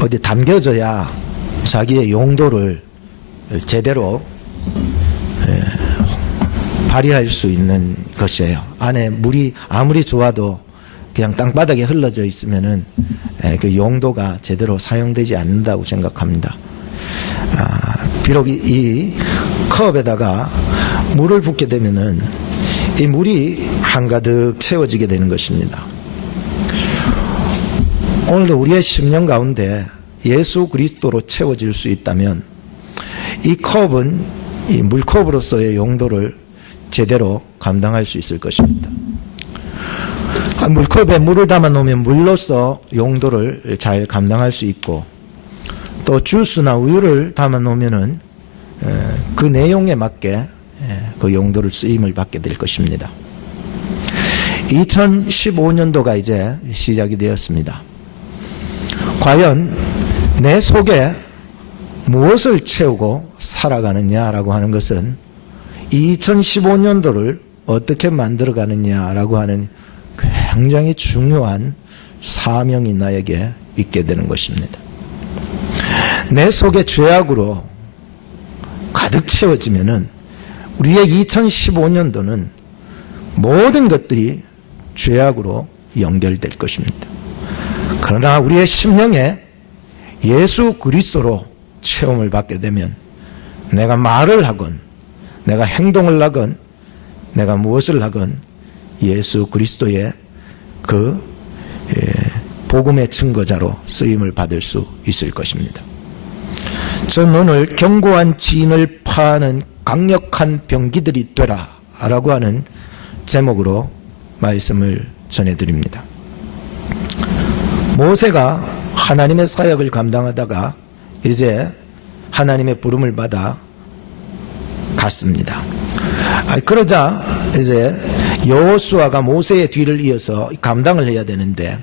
어디 담겨져야 자기의 용도를 제대로 발휘할 수 있는 것이에요. 안에 물이 아무리 좋아도 그냥 땅바닥에 흘러져 있으면은 그 용도가 제대로 사용되지 않는다고 생각합니다. 비록 이 컵에다가 물을 붓게 되면은 이 물이 한가득 채워지게 되는 것입니다. 오늘도 우리의 심령 가운데 예수 그리스도로 채워질 수 있다면 이 컵은 이 물컵으로서의 용도를 제대로 감당할 수 있을 것입니다. 물컵에 물을 담아 놓으면 물로서 용도를 잘 감당할 수 있고, 또 주스나 우유를 담아 놓으면은 그 내용에 맞게 그 용도를 쓰임을 받게 될 것입니다. 2015년도가 이제 시작이 되었습니다. 과연 내 속에 무엇을 채우고 살아가느냐라고 하는 것은 2015년도를 어떻게 만들어가느냐라고 하는 굉장히 중요한 사명이 나에게 있게 되는 것입니다. 내 속에 죄악으로 가득 채워지면은 우리의 2015년도는 모든 것들이 죄악으로 연결될 것입니다. 그러나 우리의 심령에 예수 그리스도로 체험을 받게 되면 내가 말을 하건 내가 행동을 하건 내가 무엇을 하건 예수 그리스도의 그 복음의 증거자로 쓰임을 받을 수 있을 것입니다. 저는 오늘 견고한 진을 파하는 강력한 병기들이 되라 라고 하는 제목으로 말씀을 전해드립니다. 모세가 하나님의 사역을 감당하다가 이제 하나님의 부름을 받아 갔습니다. 그러자 이제 여호수아가 모세의 뒤를 이어서 감당을 해야 되는데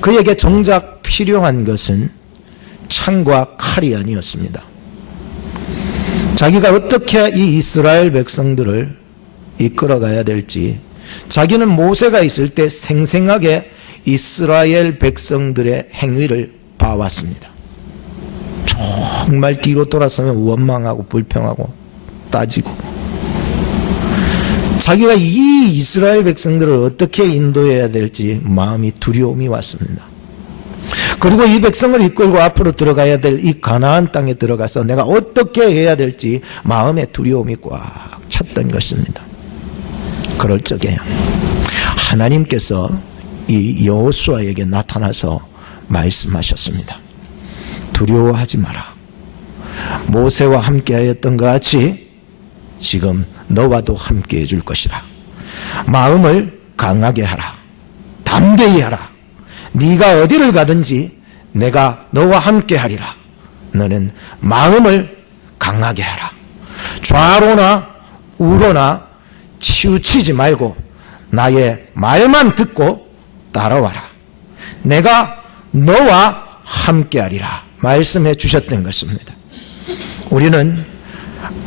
그에게 정작 필요한 것은 창과 칼이 아니었습니다. 자기가 어떻게 이 이스라엘 백성들을 이끌어가야 될지, 자기는 모세가 있을 때 생생하게 이스라엘 백성들의 행위를 봐왔습니다. 정말 뒤로 돌아서면 원망하고 불평하고 따지고, 자기가 이 이스라엘 백성들을 어떻게 인도해야 될지 마음이 두려움이 왔습니다. 그리고 이 백성을 이끌고 앞으로 들어가야 될 이 가나안 땅에 들어가서 내가 어떻게 해야 될지 마음의 두려움이 꽉 찼던 것입니다. 그럴 적에 하나님께서 이 여호수아에게 나타나서 말씀하셨습니다. 두려워하지 마라. 모세와 함께하였던 것 같이 지금 너와도 함께해 줄 것이라. 마음을 강하게 하라. 담대히 하라. 네가 어디를 가든지 내가 너와 함께하리라. 너는 마음을 강하게 하라. 좌로나 우로나 치우치지 말고 나의 말만 듣고 따라와라. 내가 너와 함께하리라 말씀해 주셨던 것입니다. 우리는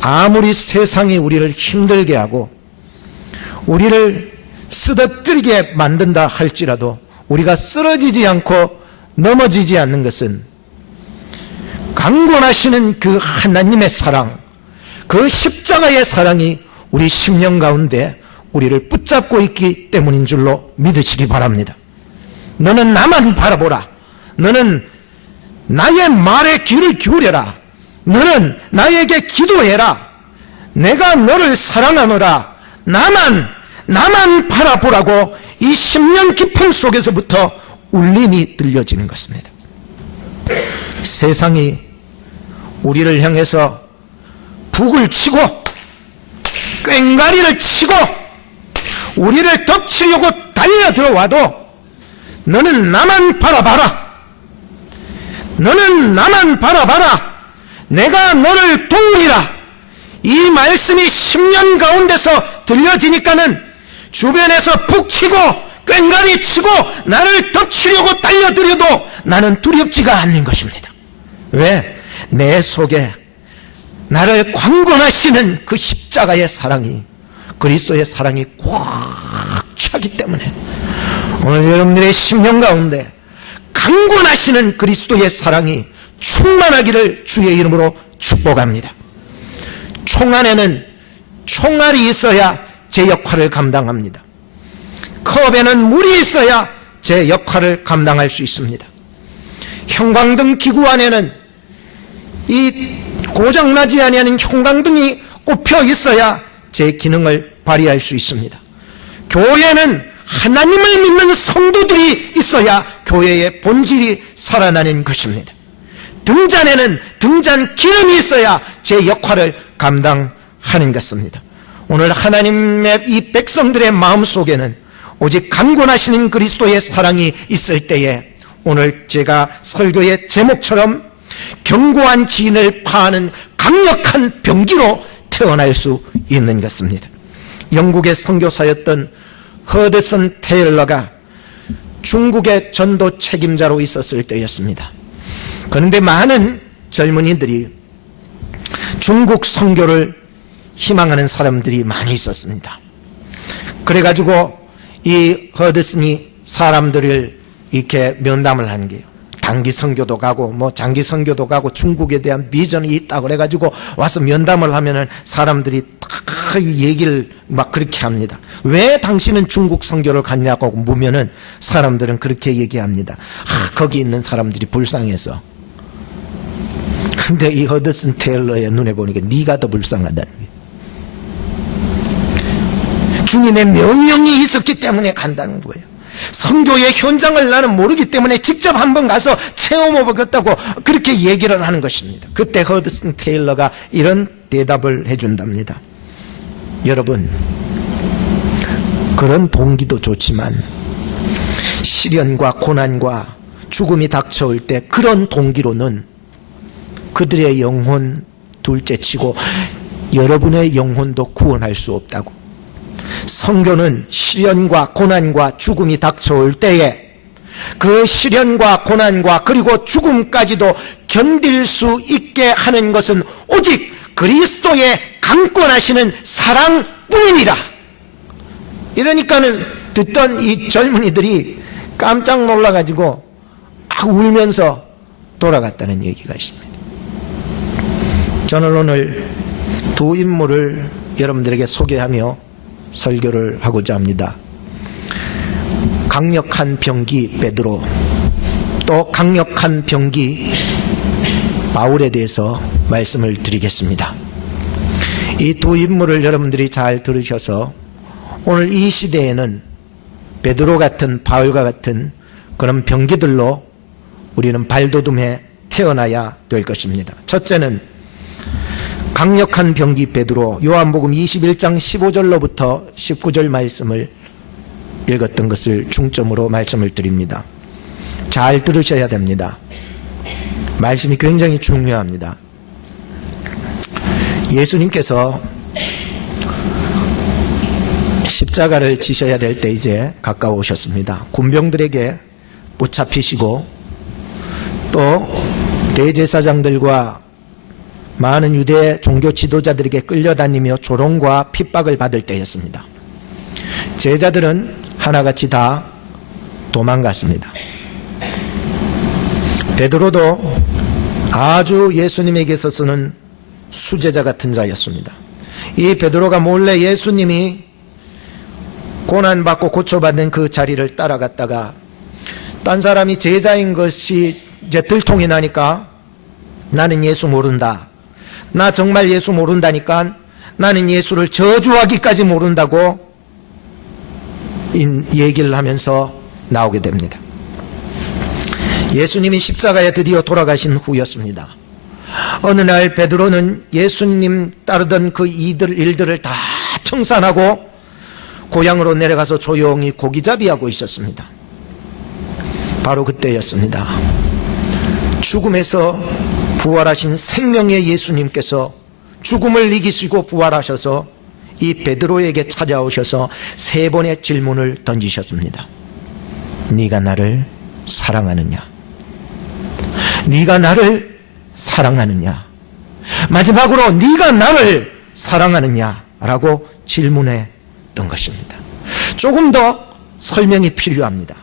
아무리 세상이 우리를 힘들게 하고 우리를 쓰러뜨리게 만든다 할지라도 우리가 쓰러지지 않고 넘어지지 않는 것은 강권하시는 그 하나님의 사랑, 그 십자가의 사랑이 우리 심령 가운데 우리를 붙잡고 있기 때문인 줄로 믿으시기 바랍니다. 너는 나만 바라보라. 너는 나의 말에 귀를 기울여라. 너는 나에게 기도해라. 내가 너를 사랑하노라. 나만 바라보라고 이 심령 깊음 속에서부터 울림이 들려지는 것입니다. 세상이 우리를 향해서 북을 치고 꽹과리를 치고 우리를 덮치려고 달려들어와도 너는 나만 바라봐라. 너는 나만 바라봐라. 내가 너를 도우리라. 이 말씀이 10년 가운데서 들려지니까는 주변에서 북 치고 꽹과리 치고 나를 덮치려고 달려들어도 나는 두렵지가 않는 것입니다. 왜? 내 속에 나를 강권하시는 그 십자가의 사랑이, 그리스도의 사랑이 꽉 차기 때문에 오늘 여러분들의 심령 가운데 강권하시는 그리스도의 사랑이 충만하기를 주의 이름으로 축복합니다. 총 안에는 총알이 있어야 제 역할을 감당합니다. 컵에는 물이 있어야 제 역할을 감당할 수 있습니다. 형광등 기구 안에는 이 고장나지 아니하는 형광등이 꼽혀 있어야 제 기능을 발휘할 수 있습니다. 교회는 하나님을 믿는 성도들이 있어야 교회의 본질이 살아나는 것입니다. 등잔에는 등잔 기름이 있어야 제 역할을 감당하는 것입니다. 오늘 하나님의 이 백성들의 마음속에는 오직 강권하시는 그리스도의 사랑이 있을 때에 오늘 제가 설교의 제목처럼 견고한 진을 파하는 강력한 병기로 태어날 수 있는 것입니다. 영국의 선교사였던 허드슨 테일러가 중국의 전도 책임자로 있었을 때였습니다. 그런데 많은 젊은이들이 중국 선교를 희망하는 사람들이 많이 있었습니다. 그래가지고 이 허드슨이 사람들을 이렇게 면담을 하는 게요. 단기 선교도 가고 뭐 장기 선교도 가고 중국에 대한 비전이 있다고 그래가지고 와서 면담을 하면은 사람들이 다 얘기를 막 그렇게 합니다. 왜 당신은 중국 선교를 갔냐고 묻으면은 사람들은 그렇게 얘기합니다. 거기 있는 사람들이 불쌍해서. 근데 이 허드슨 테일러의 눈에 보니까 네가 더 불쌍하다는 거예요. 주님의 명령이 있었기 때문에 간다는 거예요. 선교의 현장을 나는 모르기 때문에 직접 한번 가서 체험해보겠다고 그렇게 얘기를 하는 것입니다. 그때 허드슨 테일러가 이런 대답을 해준답니다. 여러분, 그런 동기도 좋지만 시련과 고난과 죽음이 닥쳐올 때 그런 동기로는 그들의 영혼 둘째치고 여러분의 영혼도 구원할 수 없다고. 선교는 시련과 고난과 죽음이 닥쳐올 때에 그 시련과 고난과 그리고 죽음까지도 견딜 수 있게 하는 것은 오직 그리스도의 강권하시는 사랑뿐이니라. 이러니까는 듣던 이 젊은이들이 깜짝 놀라가지고 울면서 돌아갔다는 얘기가 있습니다. 저는 오늘 두 인물을 여러분들에게 소개하며 설교를 하고자 합니다. 강력한 병기 베드로, 또 강력한 병기 바울에 대해서 말씀을 드리겠습니다. 이 두 인물을 여러분들이 잘 들으셔서 오늘 이 시대에는 베드로 같은 바울과 같은 그런 병기들로 우리는 발돋움해 태어나야 될 것입니다. 첫째는 강력한 병기 베드로, 요한복음 21장 15절로부터 19절 말씀을 읽었던 것을 중점으로 말씀을 드립니다. 잘 들으셔야 됩니다. 말씀이 굉장히 중요합니다. 예수님께서 십자가를 지셔야 될 때 이제 가까우셨습니다. 군병들에게 붙잡히시고 또 대제사장들과 많은 유대 종교 지도자들에게 끌려다니며 조롱과 핍박을 받을 때였습니다. 제자들은 하나같이 다 도망갔습니다. 베드로도 아주 예수님에게 있어서는 수제자 같은 자였습니다. 이 베드로가 몰래 예수님이 고난받고 고초받는 그 자리를 따라갔다가 딴 사람이 제자인 것이 이제 들통이 나니까 나는 예수 모른다. 나 정말 예수 모른다니까 나는 예수를 저주하기까지 모른다고 얘기를 하면서 나오게 됩니다. 예수님이 십자가에 드디어 돌아가신 후였습니다. 어느 날 베드로는 예수님 따르던 그 일들을 다 청산하고 고향으로 내려가서 조용히 고기잡이하고 있었습니다. 바로 그때였습니다. 죽음에서 부활하신 생명의 예수님께서 죽음을 이기시고 부활하셔서 이 베드로에게 찾아오셔서 세 번의 질문을 던지셨습니다. 네가 나를 사랑하느냐? 네가 나를 사랑하느냐? 마지막으로 네가 나를 사랑하느냐? 라고 질문했던 것입니다. 조금 더 설명이 필요합니다.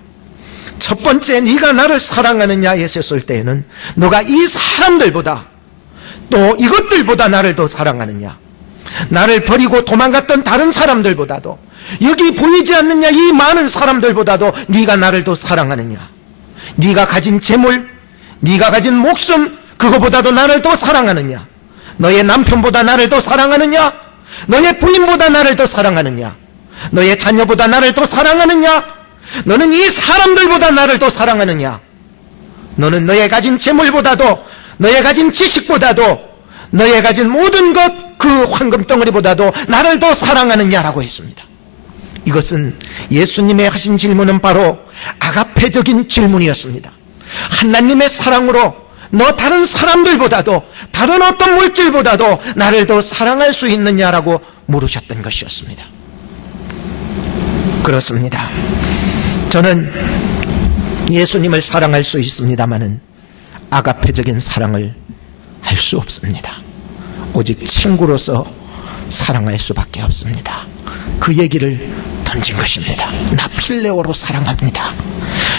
첫 번째, 네가 나를 사랑하느냐 했었을 때에는 너가 이 사람들보다 또 이것들보다 나를 더 사랑하느냐, 나를 버리고 도망갔던 다른 사람들보다도, 여기 보이지 않느냐 이 많은 사람들보다도 네가 나를 더 사랑하느냐, 네가 가진 재물, 네가 가진 목숨, 그거보다도 나를 더 사랑하느냐, 너의 남편보다 나를 더 사랑하느냐, 너의 부인보다 나를 더 사랑하느냐, 너의 자녀보다 나를 더 사랑하느냐, 너는 이 사람들보다 나를 더 사랑하느냐, 너는 너의 가진 재물보다도, 너의 가진 지식보다도, 너의 가진 모든 것, 그 황금덩어리보다도 나를 더 사랑하느냐라고 했습니다. 이것은 예수님의 하신 질문은 바로 아가페적인 질문이었습니다. 하나님의 사랑으로 너 다른 사람들보다도, 다른 어떤 물질보다도 나를 더 사랑할 수 있느냐라고 물으셨던 것이었습니다. 그렇습니다. 저는 예수님을 사랑할 수 있습니다마는 아가페적인 사랑을 할 수 없습니다. 오직 친구로서 사랑할 수밖에 없습니다. 그 얘기를 던진 것입니다. 나 필레오로 사랑합니다.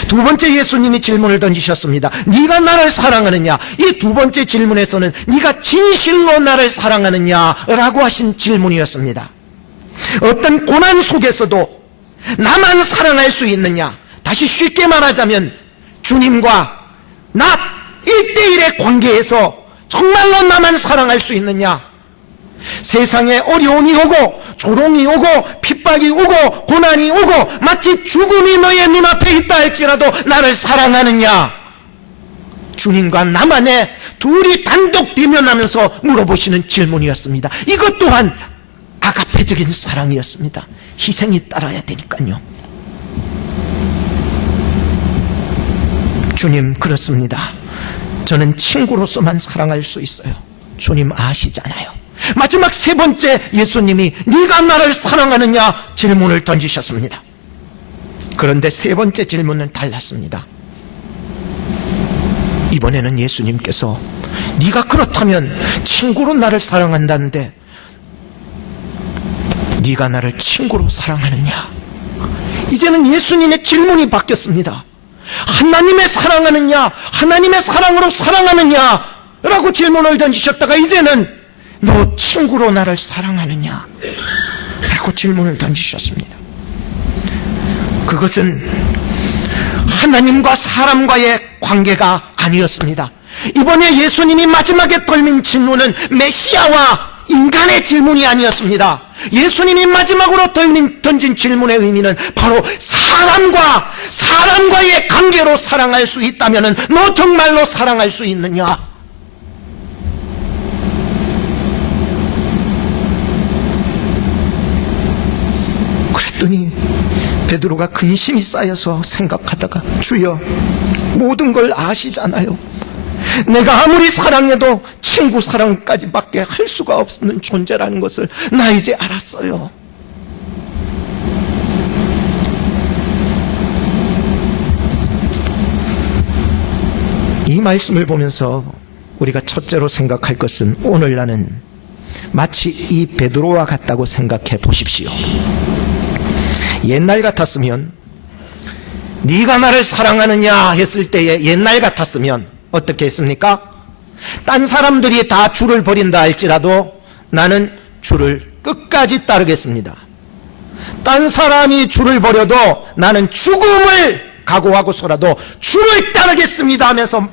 두 번째, 예수님이 질문을 던지셨습니다. 네가 나를 사랑하느냐? 이 두 번째 질문에서는 네가 진실로 나를 사랑하느냐라고 하신 질문이었습니다. 어떤 고난 속에서도 나만 사랑할 수 있느냐? 다시 쉽게 말하자면 주님과 나 1대1의 관계에서 정말로 나만 사랑할 수 있느냐? 세상에 어려움이 오고 조롱이 오고 핍박이 오고 고난이 오고 마치 죽음이 너의 눈앞에 있다 할지라도 나를 사랑하느냐? 주님과 나만의 둘이 단독 대면하면서 물어보시는 질문이었습니다. 이것 또한 아가페적인 사랑이었습니다. 희생이 따라야 되니까요. 주님, 그렇습니다. 저는 친구로서만 사랑할 수 있어요. 주님 아시잖아요. 마지막 세 번째, 예수님이 네가 나를 사랑하느냐 질문을 던지셨습니다. 그런데 세 번째 질문은 달랐습니다. 이번에는 예수님께서 네가 그렇다면 친구로 나를 사랑한다는데 네가 나를 친구로 사랑하느냐? 이제는 예수님의 질문이 바뀌었습니다. 하나님의 사랑하느냐, 하나님의 사랑으로 사랑하느냐 라고 질문을 던지셨다가 이제는 너 친구로 나를 사랑하느냐 라고 질문을 던지셨습니다. 그것은 하나님과 사람과의 관계가 아니었습니다. 이번에 예수님이 마지막에 던진 질문은 메시아와 인간의 질문이 아니었습니다. 예수님이 마지막으로 던진 질문의 의미는 바로 사람과의 관계로 사랑할 수 있다면 너 정말로 사랑할 수 있느냐? 그랬더니 베드로가 근심이 쌓여서 생각하다가 주여, 모든 걸 아시잖아요. 내가 아무리 사랑해도 친구 사랑까지밖에 할 수가 없는 존재라는 것을 나 이제 알았어요. 이 말씀을 보면서 우리가 첫째로 생각할 것은 오늘 나는 마치 이 베드로와 같다고 생각해 보십시오. 옛날 같았으면, 네가 나를 사랑하느냐 했을 때의 옛날 같았으면 어떻게 했습니까? 딴 사람들이 다 주를 버린다 할지라도 나는 주를 끝까지 따르겠습니다. 딴 사람이 주를 버려도 나는 죽음을 각오하고서라도 주를 따르겠습니다 하면서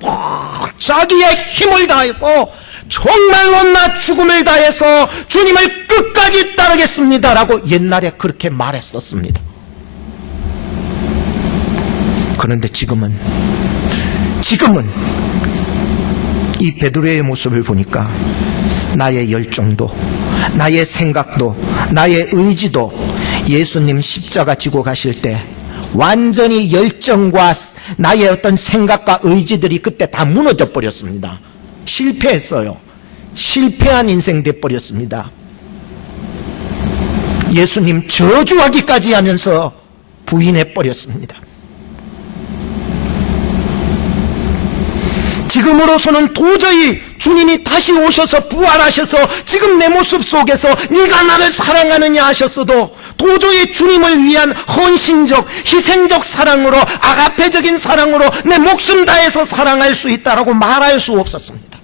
자기의 힘을 다해서 정말로 나 죽음을 다해서 주님을 끝까지 따르겠습니다 라고 옛날에 그렇게 말했었습니다. 그런데 지금은 이 베드로의 모습을 보니까 나의 열정도, 나의 생각도, 나의 의지도 예수님 십자가 지고 가실 때 완전히 열정과 나의 어떤 생각과 의지들이 그때 다 무너져 버렸습니다. 실패했어요. 실패한 인생 돼버렸습니다. 예수님 저주하기까지 하면서 부인해버렸습니다. 지금으로서는 도저히 주님이 다시 오셔서 부활하셔서 지금 내 모습 속에서 네가 나를 사랑하느냐 하셨어도 도저히 주님을 위한 헌신적, 희생적 사랑으로, 아가페적인 사랑으로 내 목숨 다해서 사랑할 수 있다라고 말할 수 없었습니다.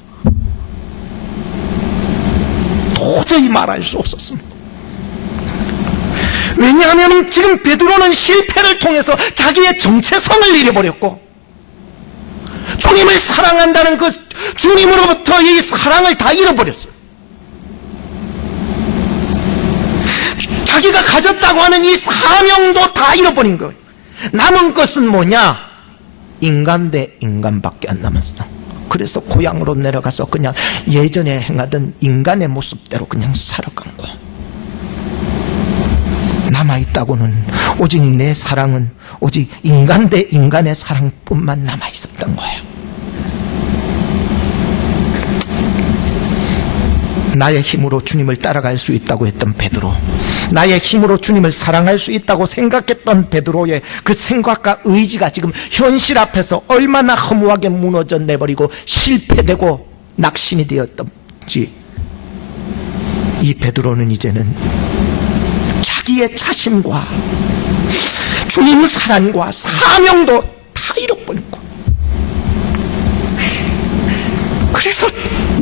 도저히 말할 수 없었습니다. 왜냐하면 지금 베드로는 실패를 통해서 자기의 정체성을 잃어버렸고, 주님을 사랑한다는 그 주님으로부터 이 사랑을 다 잃어버렸어요. 자기가 가졌다고 하는 이 사명도 다 잃어버린 거예요. 남은 것은 뭐냐? 인간 대 인간밖에 안 남았어. 그래서 고향으로 내려가서 그냥 예전에 행하던 인간의 모습대로 그냥 살아간 거야. 남아있다고는 오직 내 사랑은 오직 인간 대 인간의 사랑뿐만 남아있었던 거예요. 나의 힘으로 주님을 따라갈 수 있다고 했던 베드로, 나의 힘으로 주님을 사랑할 수 있다고 생각했던 베드로의 그 생각과 의지가 지금 현실 앞에서 얼마나 허무하게 무너져 내버리고 실패되고 낙심이 되었던지, 이 베드로는 이제는 자기의 자신과 주님 사랑과 사명도 다 잃어버리고, 그래서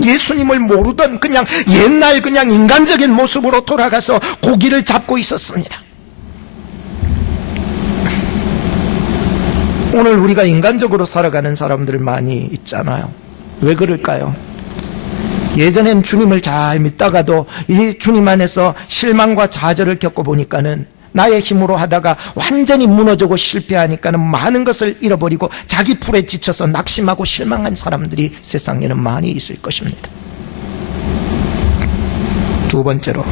예수님을 모르던 그냥 옛날 그냥 인간적인 모습으로 돌아가서 고기를 잡고 있었습니다. 오늘 우리가 인간적으로 살아가는 사람들 많이 있잖아요. 왜 그럴까요? 예전엔 주님을 잘 믿다가도 이 주님 안에서 실망과 좌절을 겪어보니까는 나의 힘으로 하다가 완전히 무너지고 실패하니까는 많은 것을 잃어버리고 자기 풀에 지쳐서 낙심하고 실망한 사람들이 세상에는 많이 있을 것입니다. 두 번째로,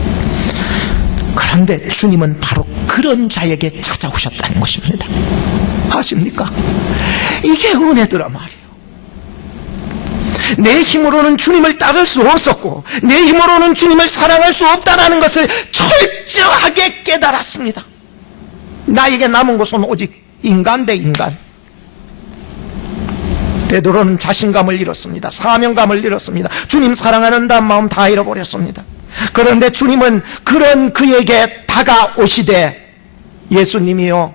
그런데 주님은 바로 그런 자에게 찾아오셨다는 것입니다. 아십니까? 이게 은혜더라 말이에요. 내 힘으로는 주님을 따를 수 없었고 내 힘으로는 주님을 사랑할 수 없다는 것을 철저하게 깨달았습니다. 나에게 남은 것은 오직 인간 대 인간. 베드로는 자신감을 잃었습니다. 사명감을 잃었습니다. 주님 사랑하는다는 마음 다 잃어버렸습니다. 그런데 주님은 그런 그에게 다가오시되, 예수님이요,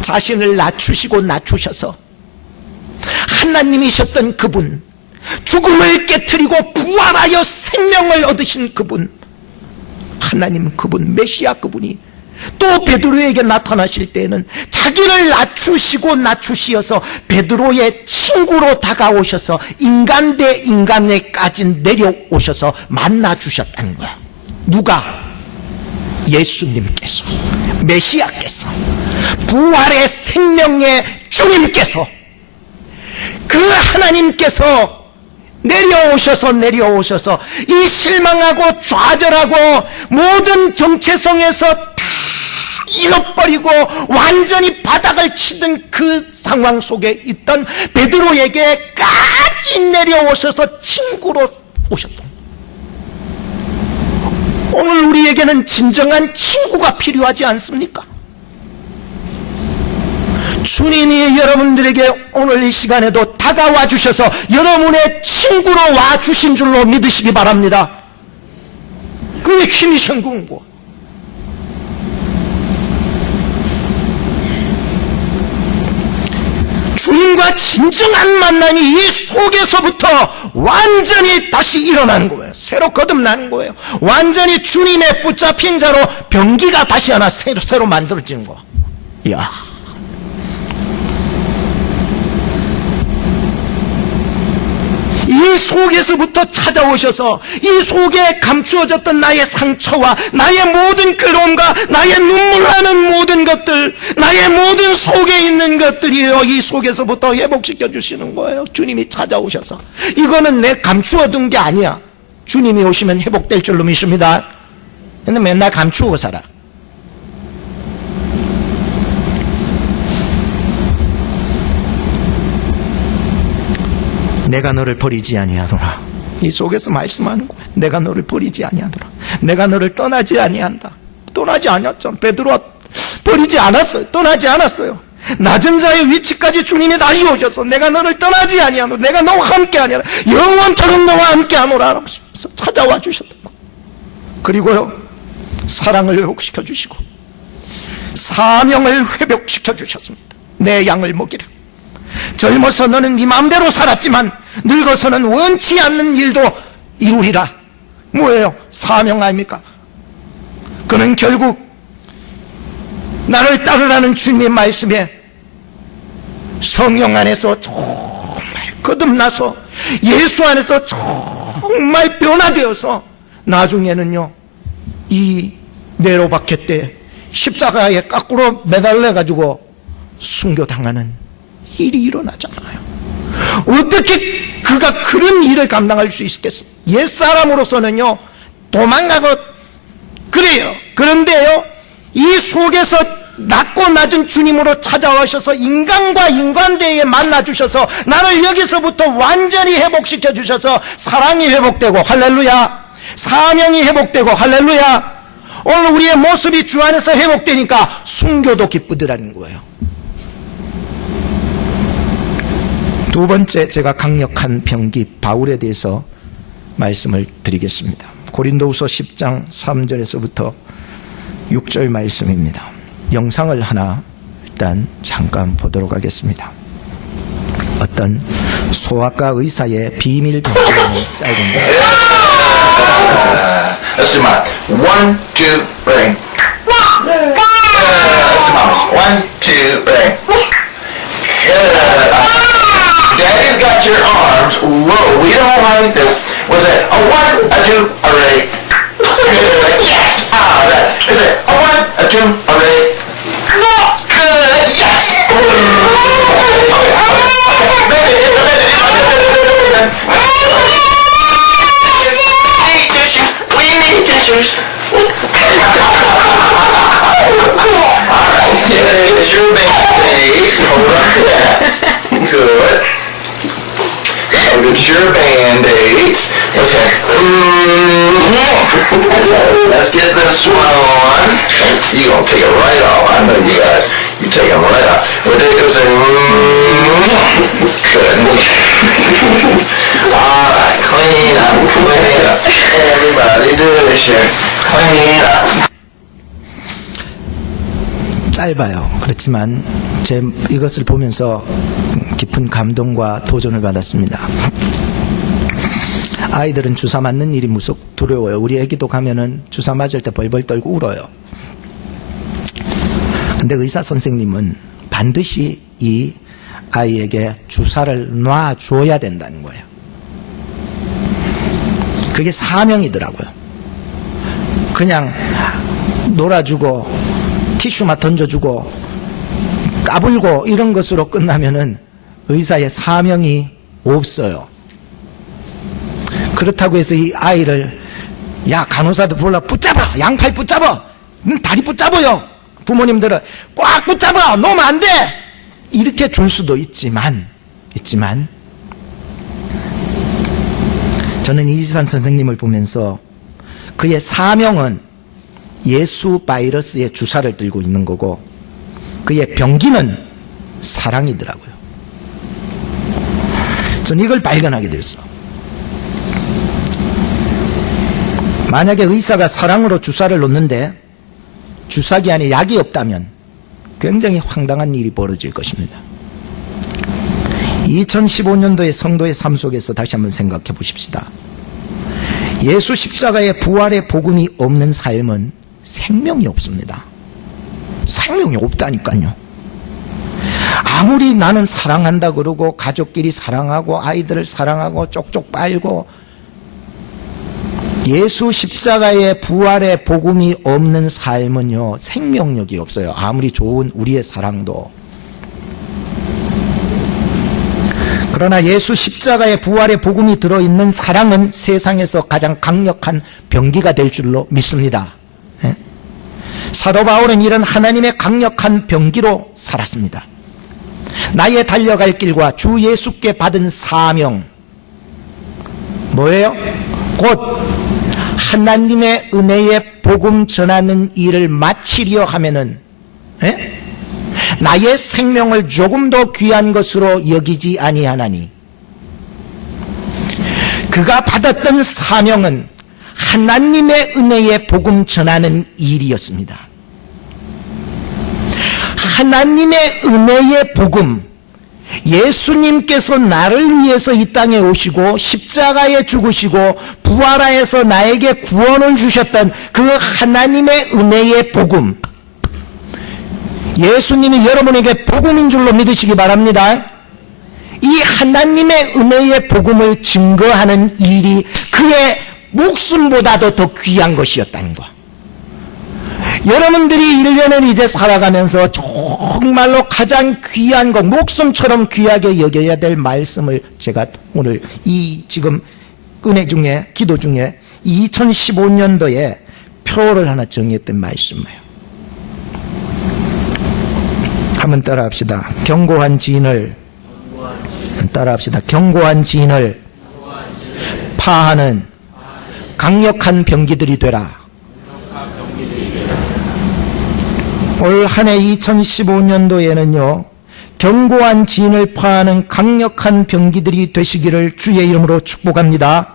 자신을 낮추시고 낮추셔서 하나님이셨던 그분, 죽음을 깨트리고 부활하여 생명을 얻으신 그분, 하나님 그분, 메시아 그분이 또 베드로에게 나타나실 때에는 자기를 낮추시고 낮추시어서 베드로의 친구로 다가오셔서 인간 대 인간에까지 내려오셔서 만나주셨다는 거야. 누가? 예수님께서, 메시아께서, 부활의 생명의 주님께서, 그 하나님께서 내려오셔서 이 실망하고 좌절하고 모든 정체성에서 다 잃어버리고 완전히 바닥을 치던 그 상황 속에 있던 베드로에게까지 내려오셔서 친구로 오셨던, 오늘 우리에게는 진정한 친구가 필요하지 않습니까? 주님이 여러분들에게 오늘 이 시간에도 다가와 주셔서 여러분의 친구로 와 주신 줄로 믿으시기 바랍니다. 그게 힘이 생기는 거. 주님과 진정한 만남이 이 속에서부터 완전히 다시 일어나는 거예요. 새로 거듭나는 거예요. 완전히 주님의 붙잡힌 자로 병기가 다시 하나 새로 만들어지는 거. 이야. 이 속에서부터 찾아오셔서 이 속에 감추어졌던 나의 상처와 나의 모든 괴로움과 나의 눈물나는 모든 것들, 나의 모든 속에 있는 것들이요, 이 속에서부터 회복시켜 주시는 거예요. 주님이 찾아오셔서. 이거는 내 감추어둔 게 아니야. 주님이 오시면 회복될 줄로 믿습니다. 근데 맨날 감추고 살아. 내가 너를 버리지 아니하노라. 이 속에서 말씀하는 거야. 내가 너를 버리지 아니하노라. 내가 너를 떠나지 아니한다. 떠나지 않았죠. 베드로가 버리지 않았어요. 떠나지 않았어요. 낮은 자의 위치까지 주님이 달려오셔서 내가 너를 떠나지 아니하노, 내가 너와 함께 하니라, 영원토록 너와 함께 하노라 라고 찾아와 주셨던 거. 그리고요, 사랑을 회복시켜 주시고 사명을 회복시켜 주셨습니다. 내 양을 먹이라. 젊어서 너는 네 마음대로 살았지만 늙어서는 원치 않는 일도 이루리라. 뭐예요? 사명 아닙니까? 그는 결국 나를 따르라는 주님의 말씀에 성령 안에서 정말 거듭나서 예수 안에서 정말 변화되어서 나중에는요, 이 네로 박해 때 십자가에 거꾸로 매달려 가지고 순교당하는 일이 일어나잖아요. 어떻게 그가 그런 일을 감당할 수 있겠습니까? 옛사람으로서는요, 도망가고 그래요. 그런데요, 이 속에서 낮고 낮은 주님으로 찾아오셔서 인간과 인간대에 만나주셔서 나를 여기서부터 완전히 회복시켜 주셔서 사랑이 회복되고 할렐루야, 사명이 회복되고 할렐루야, 오늘 우리의 모습이 주 안에서 회복되니까 순교도 기쁘더라는 거예요. 두 번째, 제가 강력한 병기 바울에 대해서 말씀을 드리겠습니다. 고린도후서 10장 3절에서부터 6절 말씀입니다. 영상을 하나 일단 잠깐 보도록 하겠습니다. 어떤 소아과 의사의 비밀 병기라는 짧은 거. Let's do mine. 1, 2, ring. Let's do mama's. 1, 2, ring. Daddy's got your arms. Whoa, we don't like this. Was it a 1, a 2, a ring? Yes. Ah, that. Is it a 1, a 2, a ring? Good. Yes. We need tissues. Alright, get your band-aids. Hold on to that. Good. Now get your band-aids. Okay. Let's get this one on. You gonna take it right off. I know you guys. You take them right off. Well, there goes a good. Alright, clean up, clean up. Everybody do this here. Clean up. 짧아요. 그렇지만 이것을 보면서 깊은 감동과 도전을 받았습니다. 아이들은 주사 맞는 일이 무척 두려워요. 우리 애기도 가면은 주사 맞을 때 벌벌 떨고 울어요. 근데 의사 선생님은 반드시 이 아이에게 주사를 놔줘야 된다는 거예요. 그게 사명이더라고요. 그냥 놀아주고 티슈만 던져주고 까불고 이런 것으로 끝나면은 의사의 사명이 없어요. 그렇다고 해서 이 아이를 야 간호사들 불러 붙잡아, 양팔 붙잡아, 다리 붙잡아요. 부모님들은 꽉 붙잡아, 놓으면 안 돼, 이렇게 줄 수도 있지만 저는 이지산 선생님을 보면서 그의 사명은 예수 바이러스의 주사를 들고 있는 거고 그의 병기는 사랑이더라고요. 저는 이걸 발견하게 됐어. 만약에 의사가 사랑으로 주사를 놓는데 주사기 안에 약이 없다면 굉장히 황당한 일이 벌어질 것입니다. 2015년도의 성도의 삶 속에서 다시 한번 생각해 보십시다. 예수 십자가의 부활의 복음이 없는 삶은 생명이 없습니다. 생명이 없다니까요. 아무리 나는 사랑한다 그러고 가족끼리 사랑하고 아이들을 사랑하고 쪽쪽 빨고 예수 십자가의 부활의 복음이 없는 삶은요, 생명력이 없어요. 아무리 좋은 우리의 사랑도. 그러나 예수 십자가의 부활의 복음이 들어있는 사랑은 세상에서 가장 강력한 병기가 될 줄로 믿습니다. 사도 바울은 이런 하나님의 강력한 병기로 살았습니다. 나의 달려갈 길과 주 예수께 받은 사명, 뭐예요? 곧 하나님의 은혜의 복음 전하는 일을 마치려 하면은 나의 생명을 조금 더 귀한 것으로 여기지 아니하나니 그가 받았던 사명은 하나님의 은혜의 복음 전하는 일이었습니다. 하나님의 은혜의 복음, 예수님께서 나를 위해서 이 땅에 오시고 십자가에 죽으시고 부활하여서 나에게 구원을 주셨던 그 하나님의 은혜의 복음, 예수님이 여러분에게 복음인 줄로 믿으시기 바랍니다. 이 하나님의 은혜의 복음을 증거하는 일이 그의 목숨보다도 더 귀한 것이었다는 거. 여러분들이 1년을 이제 살아가면서 정말로 가장 귀한 것, 목숨처럼 귀하게 여겨야 될 말씀을 제가 오늘 이 지금 은혜 중에, 기도 중에 2015년도에 표를 하나 정했던 말씀이에요. 한번 따라합시다. 견고한 진을 따라합시다. 견고한 진을 파하는 강력한 병기들이 되라. 올 한 해 2015년도에는요, 견고한 진을 파하는 강력한 병기들이 되시기를 주의 이름으로 축복합니다.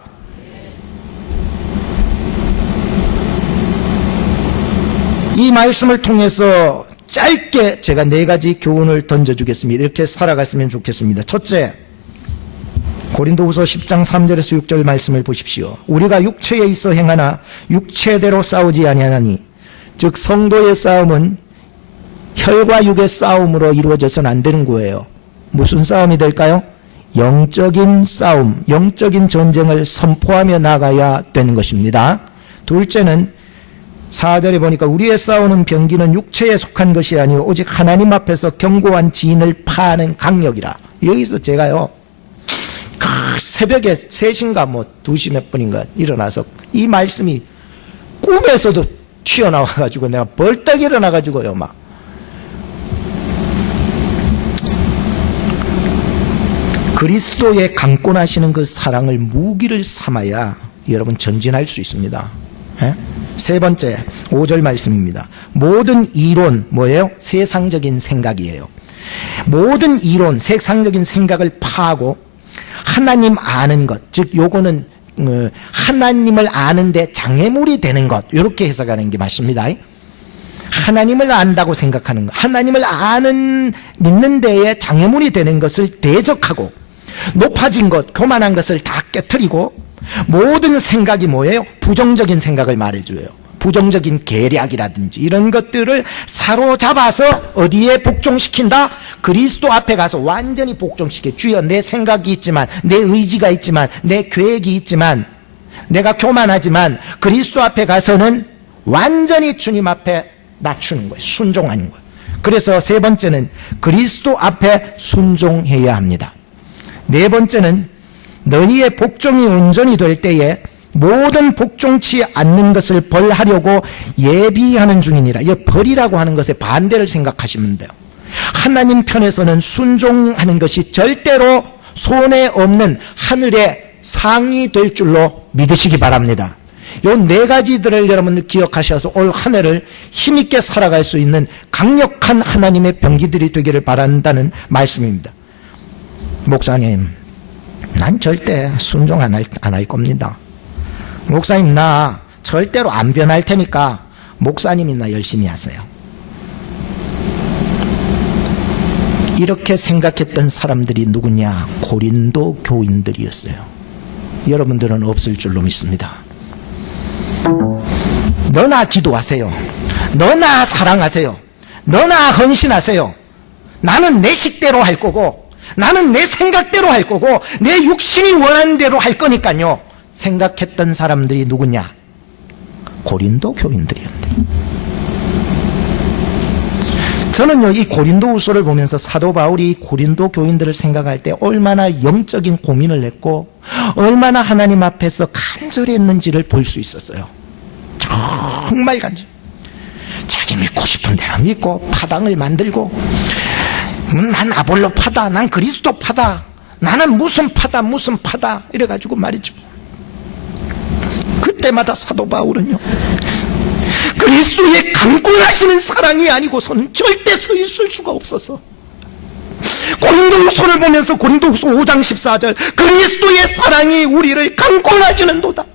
이 말씀을 통해서 짧게 제가 4가지 교훈을 던져주겠습니다. 이렇게 살아갔으면 좋겠습니다. 첫째, 고린도후서 10장 3절에서 6절 말씀을 보십시오. 우리가 육체에 있어 행하나 육체대로 싸우지 아니하나니, 즉 성도의 싸움은 혈과 육의 싸움으로 이루어져서는 안 되는 거예요. 무슨 싸움이 될까요? 영적인 싸움, 영적인 전쟁을 선포하며 나가야 되는 것입니다. 둘째는 4절에 보니까 우리의 싸우는 병기는 육체에 속한 것이 아니오 오직 하나님 앞에서 견고한 진을 파하는 강력이라. 여기서 제가요, 새벽에 3시인가 2시 몇 분인가 일어나서 이 말씀이 꿈에서도 튀어나와가지고 내가 벌떡 일어나가지고요, 막 그리스도의 강권하시는 그 사랑을 무기를 삼아야 여러분 전진할 수 있습니다. 예? 세 번째 5절 말씀입니다. 모든 이론 뭐예요? 세상적인 생각이에요. 모든 이론, 세상적인 생각을 파하고 하나님 아는 것, 즉 요거는 하나님을 아는데 장애물이 되는 것, 이렇게 해석하는 게 맞습니다. 하나님을 안다고 생각하는 것, 하나님을 아는 믿는 데에 장애물이 되는 것을 대적하고 높아진 것, 교만한 것을 다 깨트리고 모든 생각이 뭐예요? 부정적인 생각을 말해줘요. 부정적인 계략이라든지 이런 것들을 사로잡아서 어디에 복종시킨다? 그리스도 앞에 가서 완전히 복종시켜. 주여, 내 생각이 있지만, 내 의지가 있지만, 내 계획이 있지만, 내가 교만하지만 그리스도 앞에 가서는 완전히 주님 앞에 낮추는 거예요. 순종하는 거예요. 그래서 세 번째는 그리스도 앞에 순종해야 합니다. 네 번째는 너희의 복종이 온전히 될 때에 모든 복종치 않는 것을 벌하려고 예비하는 중이니라. 이 벌이라고 하는 것의 반대를 생각하시면 돼요. 하나님 편에서는 순종하는 것이 절대로 손에 없는 하늘의 상이 될 줄로 믿으시기 바랍니다. 이 4가지들을 여러분들 기억하셔서 올 한 해를 힘있게 살아갈 수 있는 강력한 하나님의 병기들이 되기를 바란다는 말씀입니다. 목사님, 난 절대 순종 안 할 겁니다. 목사님, 나 절대로 안 변할 테니까 목사님이나 열심히 하세요. 이렇게 생각했던 사람들이 누구냐? 고린도 교인들이었어요. 여러분들은 없을 줄로 믿습니다. 너나 기도하세요. 너나 사랑하세요. 너나 헌신하세요. 나는 내 식대로 할 거고, 나는 내 생각대로 할 거고, 내 육신이 원하는 대로 할 거니까요. 생각했던 사람들이 누구냐? 고린도 교인들이었는데, 저는요, 이 고린도후서를 보면서 사도 바울이 고린도 교인들을 생각할 때 얼마나 영적인 고민을 했고 얼마나 하나님 앞에서 간절했는지를 볼 수 있었어요. 정말 간절. 자기 믿고 싶은 대로 믿고 파당을 만들고, 난 아볼로 파다, 난 그리스도 파다, 나는 무슨 파다 이래가지고 말이죠. 그때마다 사도 바울은요, 그리스도의 강권하시는 사랑이 아니고서는 절대 서 있을 수가 없어서, 고린도후서를 보면서 고린도후서 5장 14절 그리스도의 사랑이 우리를 강권하시는도다.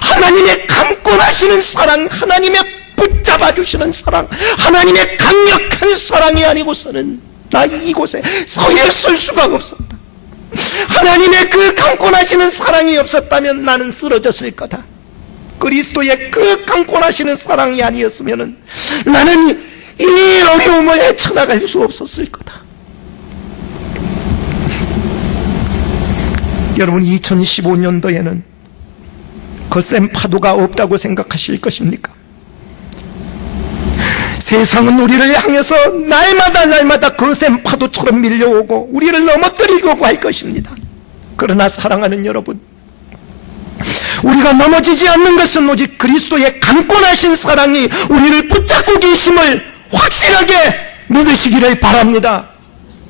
하나님의 강권하시는 사랑, 하나님의 붙잡아 주시는 사랑, 하나님의 강력한 사랑이 아니고서는 나 이곳에 서 있을 수가 없었다. 하나님의 그 강권하시는 사랑이 없었다면 나는 쓰러졌을 거다. 그리스도의 그 강권하시는 사랑이 아니었으면 나는 이 어려움을 헤쳐나갈 수 없었을 거다. 여러분, 2015년도에는 거센 파도가 없다고 생각하실 것입니까? 세상은 우리를 향해서 날마다 거센 파도처럼 밀려오고 우리를 넘어뜨리려고 할 것입니다. 그러나 사랑하는 여러분, 우리가 넘어지지 않는 것은 오직 그리스도의 강권하신 사랑이 우리를 붙잡고 계심을 확실하게 믿으시기를 바랍니다.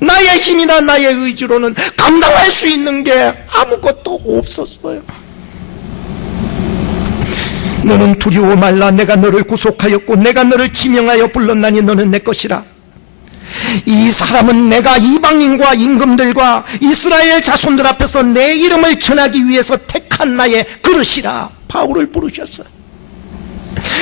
나의 힘이나 나의 의지로는 감당할 수 있는 게 아무것도 없었어요. 너는 두려워 말라. 내가 너를 구속하였고 내가 너를 지명하여 불렀나니 너는 내 것이라. 이 사람은 내가 이방인과 임금들과 이스라엘 자손들 앞에서 내 이름을 전하기 위해서 택한 나의 그릇이라. 바울을 부르셨어요.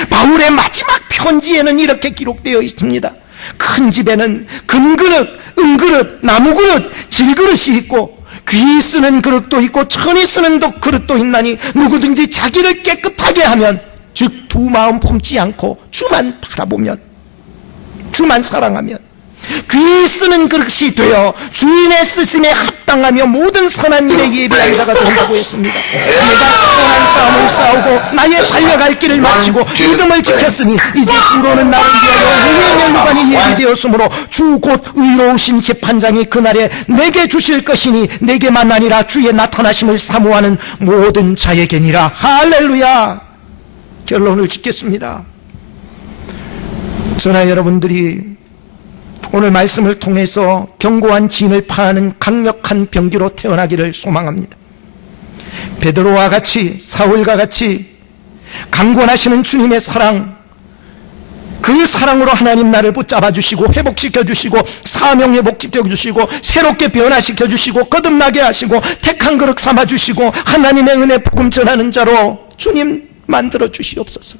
바울의 마지막 편지에는 이렇게 기록되어 있습니다. 큰 집에는 금그릇, 은그릇, 나무그릇, 질그릇이 있고 귀 쓰는 그릇도 있고 천이 쓰는 그릇도 있나니 누구든지 자기를 깨끗하게 하면, 즉 두 마음 품지 않고 주만 바라보면, 주만 사랑하면 귀 쓰는 그릇이 되어 주인의 쓰심에 합당하며 모든 선한 일에 예비한 자가 된다고 했습니다. 내가 선한 싸움을 싸우고 나의 달려갈 길을 마치고 믿음을 지켰으니 이제 후로는 나를 위하여 의의 면류관이 예비되었으므로 주 곧 의로우신 재판장이 그날에 내게 주실 것이니 내게만 아니라 주의 나타나심을 사모하는 모든 자에게니라. 할렐루야. 결론을 짓겠습니다. 저나 여러분들이 오늘 말씀을 통해서 견고한 진을 파하는 강력한 병기로 태어나기를 소망합니다. 베드로와 같이, 사울과 같이 강권하시는 주님의 사랑, 그 사랑으로 하나님 나를 붙잡아 주시고 회복시켜 주시고 사명 회복시켜 주시고 새롭게 변화시켜 주시고 거듭나게 하시고 택한 그릇 삼아 주시고 하나님의 은혜 복음 전하는 자로 주님 만들어 주시옵소서.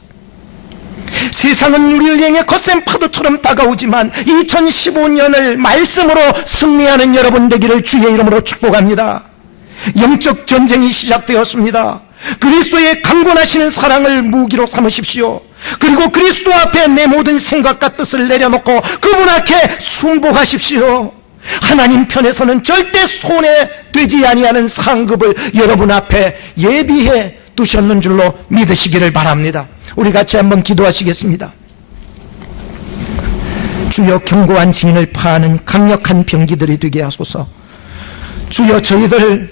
세상은 우리를 향해 거센 파도처럼 다가오지만 2015년을 말씀으로 승리하는 여러분 되기를 주의 이름으로 축복합니다. 영적 전쟁이 시작되었습니다. 그리스도의 강권하시는 사랑을 무기로 삼으십시오. 그리고 그리스도 앞에 내 모든 생각과 뜻을 내려놓고 그분 앞에 순복하십시오. 하나님 편에서는 절대 손해되지 아니하는 상급을 여러분 앞에 예비해 두셨는 줄로 믿으시기를 바랍니다. 우리 같이 한번 기도하시겠습니다. 주여, 견고한 진을 파하는 강력한 병기들이 되게 하소서. 주여, 저희들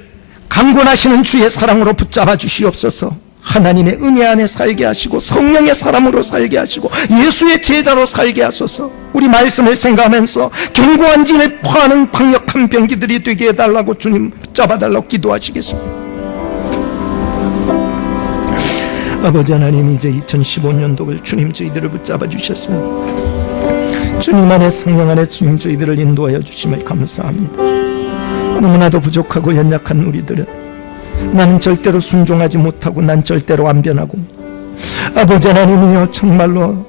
강권하시는 주의 사랑으로 붙잡아 주시옵소서. 하나님의 은혜 안에 살게 하시고 성령의 사람으로 살게 하시고 예수의 제자로 살게 하소서. 우리 말씀을 생각하면서 견고한 진을 파하는 강력한 병기들이 되게 해달라고 주님 붙잡아달라고 기도하시겠습니다. 아버지 하나님, 이제 2015년도를 주님 저희들을 붙잡아 주셨어요. 주님 안에, 성령 안에 주님 저희들을 인도하여 주심을 감사합니다. 너무나도 부족하고 연약한 우리들은 나는 절대로 순종하지 못하고 난 절대로 안 변하고, 아버지 하나님이여, 정말로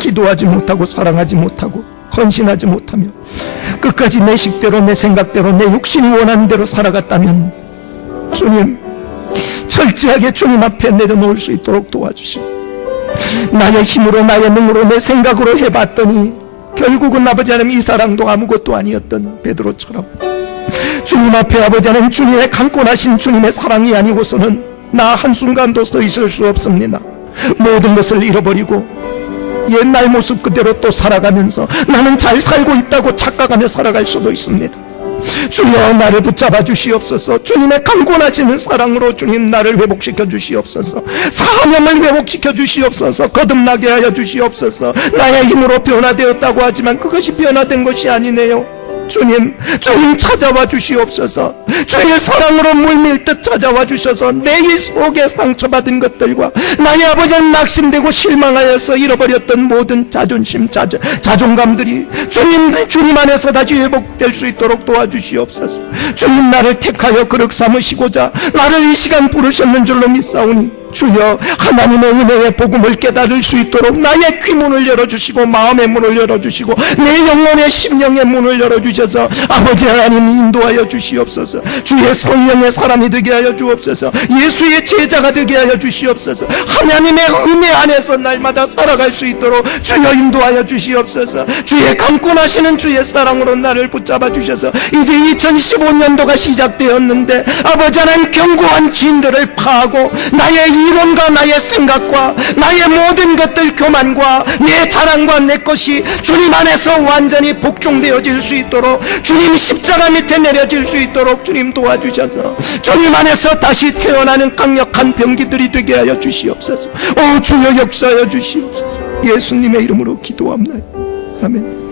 기도하지 못하고 사랑하지 못하고 헌신하지 못하며 끝까지 내 식대로 내 생각대로 내 육신이 원하는 대로 살아갔다면 주님 철저하게 주님 앞에 내려놓을 수 있도록 도와주시고, 나의 힘으로 나의 능으로 내 생각으로 해봤더니 결국은 아버지 하나님 이 사랑도 아무것도 아니었던 베드로처럼 주님 앞에 아버지 하나님 주님의 강권하신 주님의 사랑이 아니고서는 나 한순간도 서 있을 수 없습니다. 모든 것을 잃어버리고 옛날 모습 그대로 또 살아가면서 나는 잘 살고 있다고 착각하며 살아갈 수도 있습니다. 주여, 나를 붙잡아 주시옵소서. 주님의 강권하시는 사랑으로 주님 나를 회복시켜 주시옵소서. 사명을 회복시켜 주시옵소서. 거듭나게 하여 주시옵소서. 나의 힘으로 변화되었다고 하지만 그것이 변화된 것이 아니네요. 주님 찾아와 주시옵소서. 주의 사랑으로 물밀듯 찾아와 주셔서 내 이 속에 상처받은 것들과 나의 아버지는 낙심되고 실망하여서 잃어버렸던 모든 자존심, 자존감들이 주님 안에서 다시 회복될 수 있도록 도와주시옵소서. 주님, 나를 택하여 그릇 삼으시고자 나를 이 시간 부르셨는 줄로 믿사오니 주여, 하나님의 은혜의 복음을 깨달을 수 있도록 나의 귀문을 열어주시고 마음의 문을 열어주시고 내 영혼의 심령의 문을 열어주셔서 아버지 하나님 인도하여 주시옵소서. 주의 성령의 사람이 되게 하여 주옵소서. 예수의 제자가 되게 하여 주시옵소서. 하나님의 은혜 안에서 날마다 살아갈 수 있도록 주여 인도하여 주시옵소서. 주의 강권하시는 주의 사랑으로 나를 붙잡아 주셔서 이제 2015년도가 시작되었는데 아버지 하나님, 견고한 진들을 파하고 나의 이론과 나의 생각과 나의 모든 것들, 교만과 내 자랑과 내 것이 주님 안에서 완전히 복종되어질 수 있도록, 주님 십자가 밑에 내려질 수 있도록 주님 도와주셔서 주님 안에서 다시 태어나는 강력한 병기들이 되게 하여 주시옵소서. 오 주여, 역사하여 주시옵소서. 예수님의 이름으로 기도합니다. 아멘.